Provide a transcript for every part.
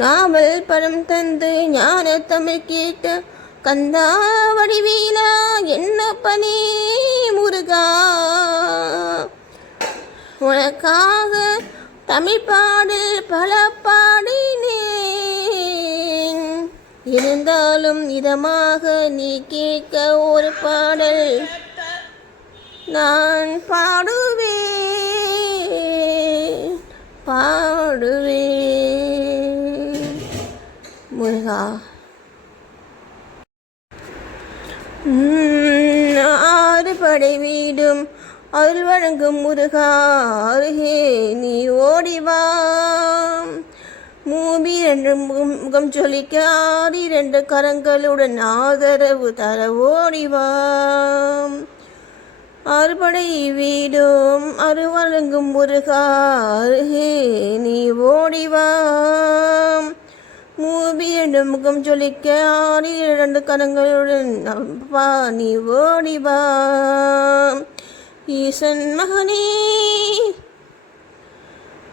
நாவல் படம் தந்து ஞான தமிழ் கேட்ட கந்தா வடிவீலா என்ன பணி முருகா? உனக்காக தமிழ் பாடல் பல பாடினேன். இருந்தாலும் இதமாக நீ கேட்க ஒரு பாடல் நான் பாடுவேன் பாடுவேன் முருகா உம், ஆறு படை வீடும் அருள் வழங்கும் முருகா அருகே நீ ஓடிவா மூவி ரெண்டு முகம் முகம் ஜொலிக்க ஆறு இரண்டு கரங்களுடன் ஆதரவு தர ஓடிவா அறுபடை வீடும் அருவழங்கும் முருகா அருகே நீ ஓடிவா மூவியிட முகம் ஜொலிக்க ஆடி இரண்டு கரங்களுடன் அப்பா நீ ஓடிவா ஈசன் மகனே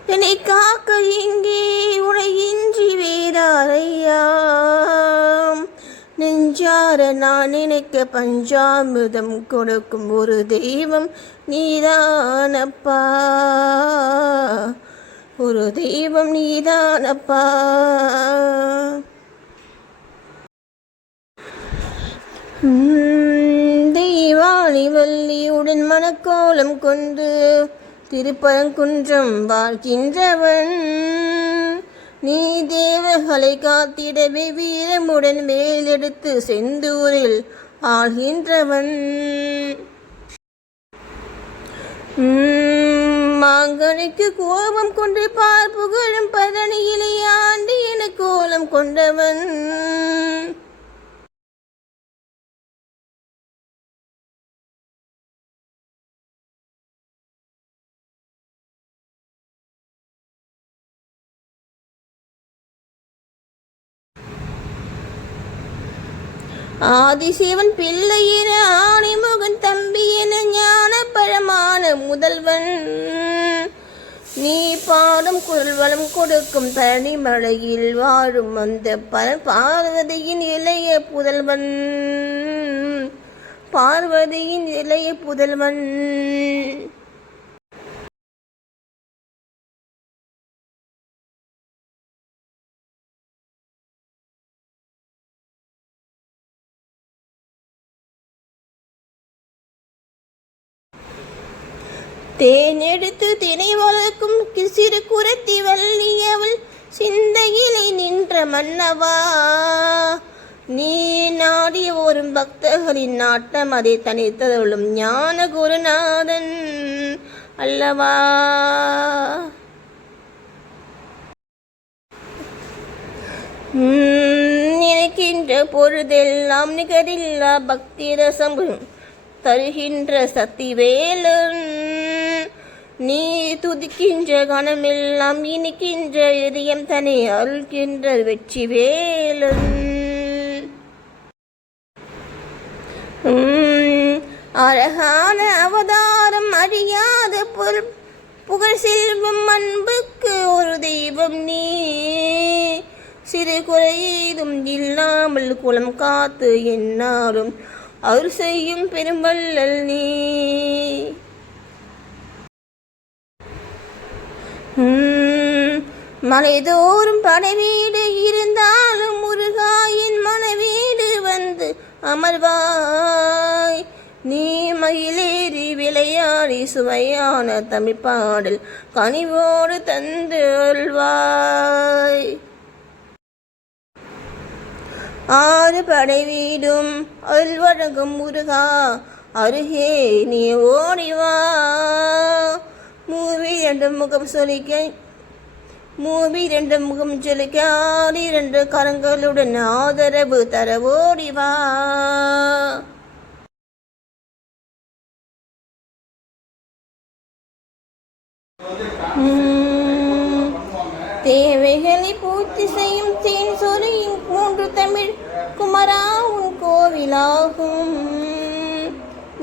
என்னை காக்க இங்கே உனை இன்றி வேறாரையா? நெஞ்சார நான் நினைக்க பஞ்சாமிர்தம் கொடுக்கும் ஒரு தெய்வம் நீதானப்பா. ஒரு தெய்வம் நீதானப்பா. அப்பா தெய்வானி வள்ளியுடன் மனக்கோலம் கொண்டு திருப்பரங்குன்றம் வாழ்கின்றவன். நீ தேவர்களை காத்திடவே வீரமுடன் வேலெடுத்து செந்தூரில் ஆள்கின்றவன். மாங்கனிக்கு கோபம் கொண்டு பார் புகழும் பதனியிலே ஆண்டு என கோலம் கொண்டவன். ஆதிசிவன் பிள்ளையின நீ பாடும் குரல் வளம் கொடுக்கும் தனிமலையில் வாழும் அந்த பர பார்வதியின் இளைய புதல்வன். பார்வதியின் இளைய புதல்வன். தேனெடுத்து தினை வளர்க்கும் கிசிறு குரத்தி வள்ளியவள் சிந்தையிலே நின்ற மன்னவா. நீ நாடி வரும் பக்தர்களின் நாட்டம் அதை தனித்ததவளும் ஞான குருநாதன் அல்லவா. உம், நினைக்கின்ற பொழுதெல்லாம் நிகரில்லா பக்தி ரசம் தருகின்ற சக்தி வேலன் நீ துதிக்கின்ற கணமெல்லாம் இனிக்கின்ற இதயம் தனி அருள்கின்ற வெற்றி வேலன் அழகான அவதாரம் அறியாத பொருள் புகழ் செல்வம் அன்புக்கு ஒரு தெய்வம் நீ. சிறு குறையீதும் இல்லாமல் குலம் காத்து என்னாலும் அவர் செய்யும் பெரும்பல்லல் நீ. மலைதோறும் படைவீடு இருந்தாலும் முருகாயின் மனைவீடு வந்து அமர்வாய். நீ மயிலேறி விளையாடி சுவையான தமிழ் பாடல் கனிவோடு தந்து அருள்வாய். ஆறு படை வீடும் அருள் வழங்கும் முருகா அருகே நீ ஓடிவா மூவி ரெண்டு முகம் சொலிக்க மூவி ரெண்டு முகம் சொலிக்க ஆறு இரண்டு கரங்களுடன் ஆதரவு தர ஓடிவா தேவைகளை பூர்த்தி செய்யும் தேன் சொரியும் மூன்று தமிழ் குமரா உன் கோவிலாகும்.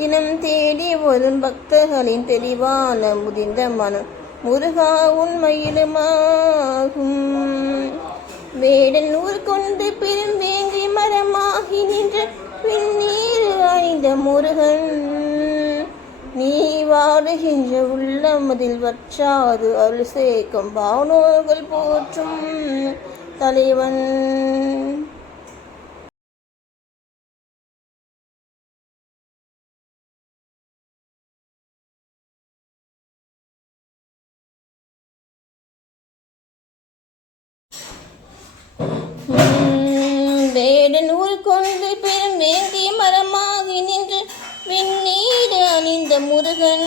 தினம் தேடி வரும் பக்தர்களின் தெளிவான முதிர்ந்த மனம். முருகா உண்மையிலுமாகும். வேடன் ஊர் கொண்டு பெரும் வேங்கை மரமாகி நின்ற பின்னீர் அணிந்த முருகன். நீ வாடுகின்ற உள்ளமதில் வற்றாது அருள் சேர்க்கும் பாவனோர்கள் போற்றும் தலைவன். கொண்டு பெரும் வேங்கை மரமாகி நின்று வெந்நீர் அணிந்த முருகன்.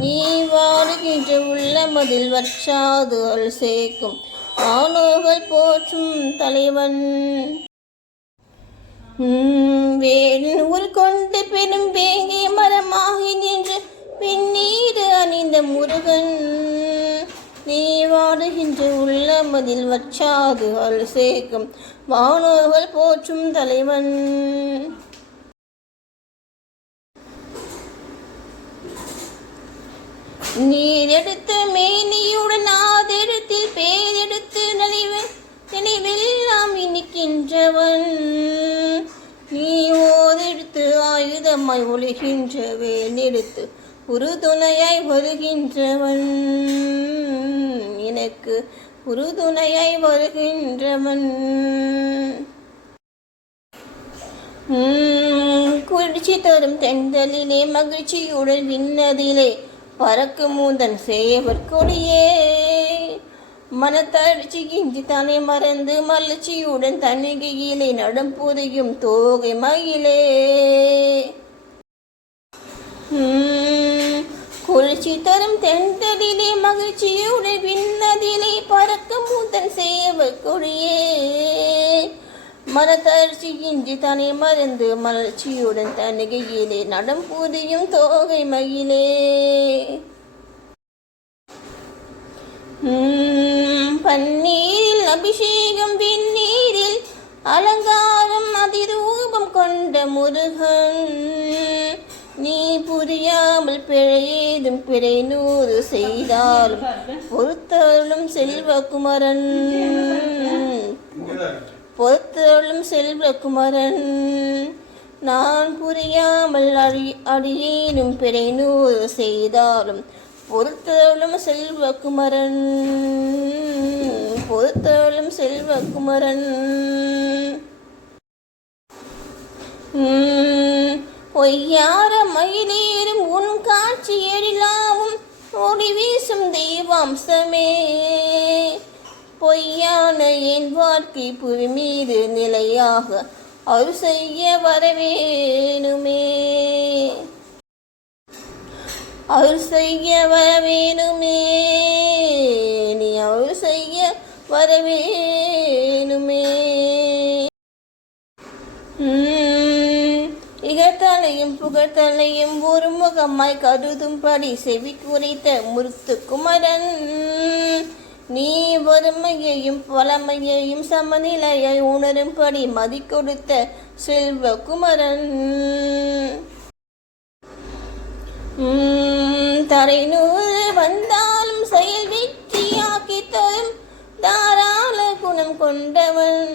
நீ வாடுகின்ற உள்ளமதில் வற்றாது அருள் சேர்க்கும் ஆணோர்கள் போற்றும் தலைவன். உம், வேடன் கொண்டு பெரும் வேங்கை மரமாகி நின்று வெந்நீர் அணிந்த முருகன். நீ வாடுகின்ற உள்ளமதில் வச்சாது அருள் சேர்க்கும். வானோர்கள் போற்றும் தலைவன். நீரெடுத்த மேனியுடன் ஆதெடுத்தில் பேரெடுத்து நலிவன் நினைவில் நாம் இனிக்கின்றவன். நீ ஓதெடுத்து ஆயுதமாய் ஒழுகின்ற வேலெடுத்து உறுதுணையை வருகின்றவன். எனக்கு உறுதுணையை வருகின்றவன். குளிர்ச்சி தரும் தென்றலிலே மகிழ்ச்சியுடன் விண்ணதிலே பறக்கும் மூந்தன் சேவர் கொடியே. மனத்தடிச்சு கிஞ்சி தானே மறந்து மலர்ச்சியுடன் தன்னிகையிலே நடம் புரியும் தோகை மயிலே. உம், குளிர்ச்சி தரும் தென்றலிலே மகிழ்ச்சியோடு விண்ணதிலே பறக்கும் மூந்தன் சேவக்குடியே கொடியே. இன்றி தனி மறந்து மலர்ச்சியுடன் தனிகையிலே நடம் புரியும் தோகை மயிலே. பன்னீரில் அபிஷேகம் விண்ணீரில் அலங்காரம் அதிரூபம் கொண்ட முருகன். புரியாமல் பிழையேதும் பிழை நூறு செய்தாலும் பொறுத்தருளும் செல்வகுமரன் பொறுத்தருளும் செல்வகுமரன் நான் புரியாமல் அடி அடியேனும் பிழை நூறு செய்தாலும் பொறுத்தருளும் செல்வகுமரன் பொறுத்தருளும் செல்வகுமரன் உம், பொய்யார மயிலேறும் உன் காட்சி எழிலாவும் ஒளி வீசும் தெய்வாம்சமே. பொய்யான என் வாழ்க்கை புவி மீது நிலையாக அருள் செய்ய வரவேணுமே. அருள் செய்ய வரவேணுமே. நீ அருள் செய்ய வரவே புகழ்தலையும் ஒரு முகமாய் கருதும்படி செவி குறைத்த முருத்து குமரன் நீ வறுமையையும் பழமையையும் சமநிலையை உணரும்படி மதி கொடுத்த செல்வ குமரன் உம், தரை நூறு வந்தாலும் செயல் வெற்றியாக்கி தரும் தாராள குணம் கொண்டவன்.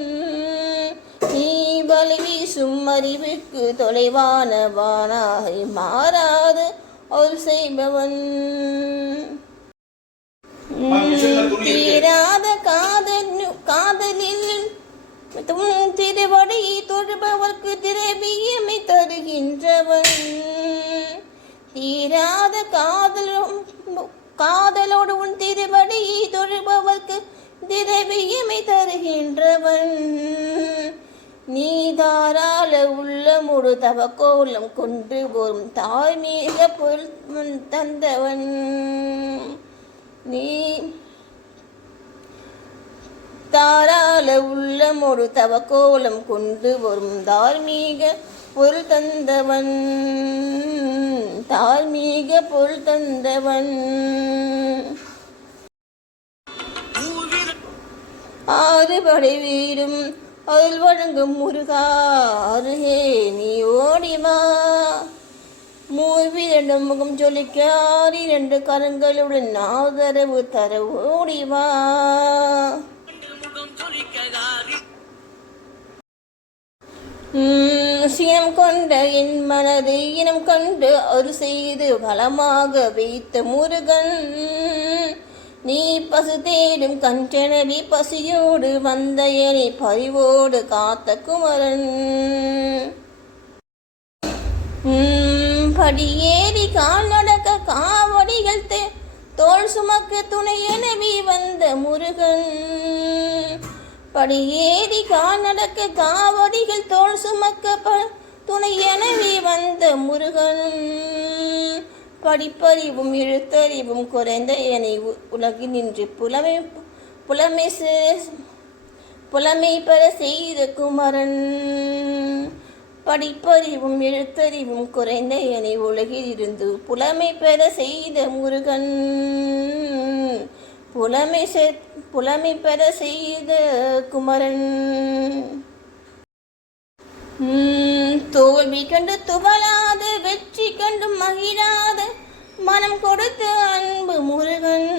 அறிவுக்கு தொலைவான வானாகி மாறாது ஒரு செய்பவன். தீராத காதல் காதலில் தும் திருவடி தொழுபவர்க்கு திரவியமை தருகின்றவன். தீராத காதலும் காதலோடு உன் திருவடி தொழுபவர்க்கு திரவியமை தருகின்றவன். நீ தாராள உள்ளமுடு தவ கோலம் கொண்டு வரும் தாய்மீக பொருள் தந்தவன். நீ தாராள உள்ளமொரு தவ கோலம் கொண்டு வரும் தார்மீக பொருள் தந்தவன். தார்மீக பொருள் தந்தவன். ஆறுபடை வீடும் அதில் வழங்கும் முருகா அருகே நீ ஓடிமா மூவி ரெண்டு முகம் ஜொலிக்கார் இரண்டு கரங்களுடன் ஆதரவு தர ஓடிவா சினம் கொண்ட என் மனது இனம் கண்டு அரு செய்து பலமாக வைத்த முருகன். நீ பசு தேடும் கஞ்சனவி பசியோடு வந்த என்னை பறிவோடு காத்த குமரன். படியேறி கால் நடக்க காவடிகள் தே தோல் சுமக்க துணை எனவே வந்த முருகன். படியேறி கால் நடக்க காவடிகள் தோல் சுமக்க ப- துணை எனவே வந்த முருகன். படிப்பறிவும் எழுத்தறிவும் குறைந்த என்னை உ- உலகில் நின்று புலமை புலமை புலமை பெற செய்த குமரன். படிப்பறிவும் எழுத்தறிவும் குறைந்த என்னை உலகில் இருந்து புலமை பெற செய்த முருகன். புலமை செ- புலமை பெற செய்த குமரன். உம், தோல்வி கண்டு துவலாது வெற்றி கண்டு மகிழாத. மனம் கொடுத்த அன்பு முருகன்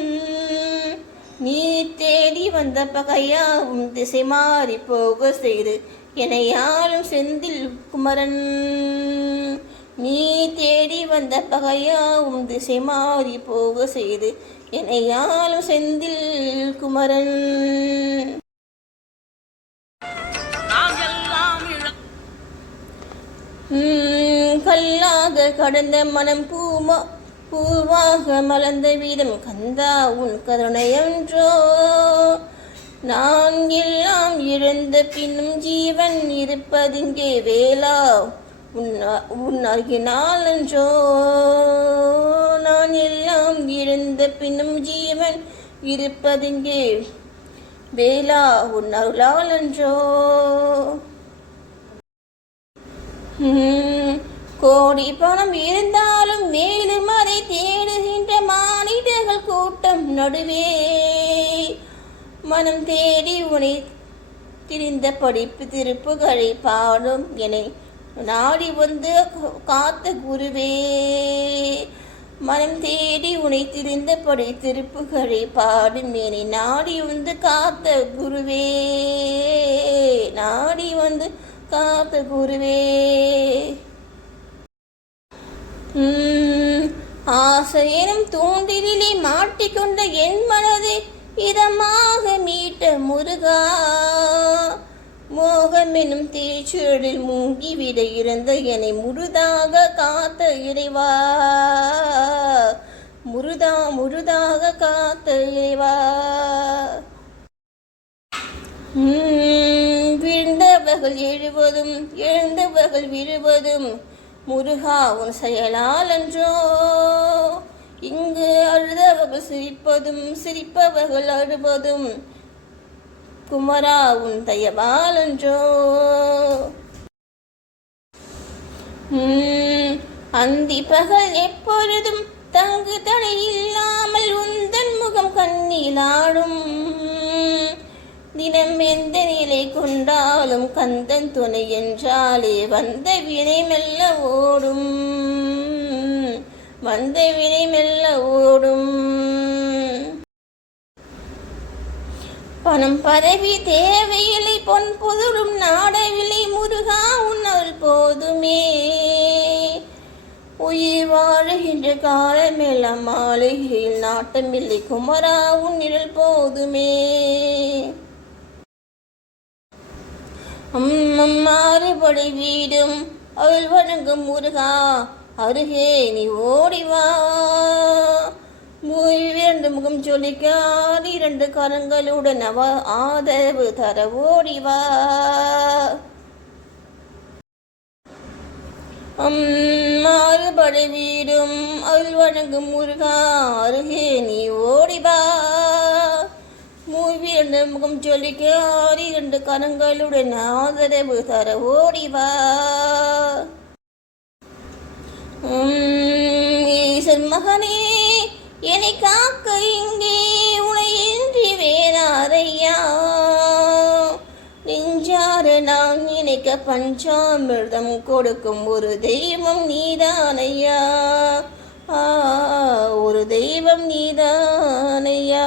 நீ தேடி வந்த பகையாவும் திசை மாறி போக செய்து என்னை யாரும் செந்தில் குமரன். நீ தேடி வந்த பகையாவும் திசை மாறி போக செய்து என்னை யாரும் செந்தில் குமரன். கல்லாக கடந்த மனம் பூமா பூவாக மலர்ந்த வீதம் கந்தா உன் கருணையன்றோ நான் எல்லாம் இழந்த பின்னும் ஜீவன் இருப்பதிங்கே வேளா உன் உன் அருகினால் என்றோ. நான் எல்லாம் இழந்த பின்னும் ஜீவன் இருப்பதிங்கே வேளா உன் அருளால் என்றோ. கோடி பணம் இருந்தாலும் மேலும் அதை தேடுகின்ற மானிடர்கள் கூட்டம் நடுவே. மனம் தேடி உனை திரிந்த படிப்பு திருப்புகளை பாடும் என நாடி வந்து காத்த குருவே. மனம் தேடி உனை திரிந்த படி திருப்புகளை பாடும் என நாடி வந்து காத்த குருவே. நாடி வந்து காத்த குருவே ஆசையனும் தூண்டிலே மாட்டிக்கொண்ட என் மனதை இதமாக மீட்ட முருகா. மோகமெனும் எனும் மூங்கிவிட இருந்த என்னை முருதாக காத்த இறைவா. முருதா முருதாக காத்த இறைவா. உம், பகல் எழுவதும் எழுந்தவர்கள் விழுவதும் முருகா உன் செயலால் அன்றோ. இங்கு அழுதவர்கள் சிரிப்பதும் சிரிப்பவர்கள் அழுவதும் குமரா உன் தயவால் அன்றோ. உம், அந்தி பகல் எப்பொழுதும் தங்கு தடை இல்லாமல் உந்தன் முகம் கண்ணிலாடும் தினம் எந்த நிலை கொண்டாலும் கந்தன் துணை என்றாலே வந்த வினை மெல்ல ஓடும். வந்த வினை மெல்ல ஓடும். பணம் பதவி தேவையில்லை பொன் புதுடும் நாடவில்லை முருகா உன்னால் போதுமே. உயிர் வாழுகின்ற காலமெல்லாம் மாளிகையில் நாட்டமில்லை குமரா உன் போதுமே. மாறுபடி வீடும் அவள் வணங்கும் முருகா அருகே நீ ஓடிவா இரண்டு முகம் ஜொலிக்கார் இரண்டு கரங்களுடன் அவ ஆதரவு தர ஓடிவா மாறுபடை வீடும் அவள் வணங்கும் முருகா அருகே நீ ஓடிவா இரண்டு முகம் ஜொலிக்க இரண்டு கரங்களுடன் ஆதரவு தர ஓடிவா ஈசன் மகனே என்னை காக்க இங்கே உனையின்றி வேறாரையா? நெஞ்சார நான் நினை பஞ்சாமிர்தம் கொடுக்கும் ஒரு தெய்வம் நீதானையா? ஒரு தெய்வம் நீதானையா?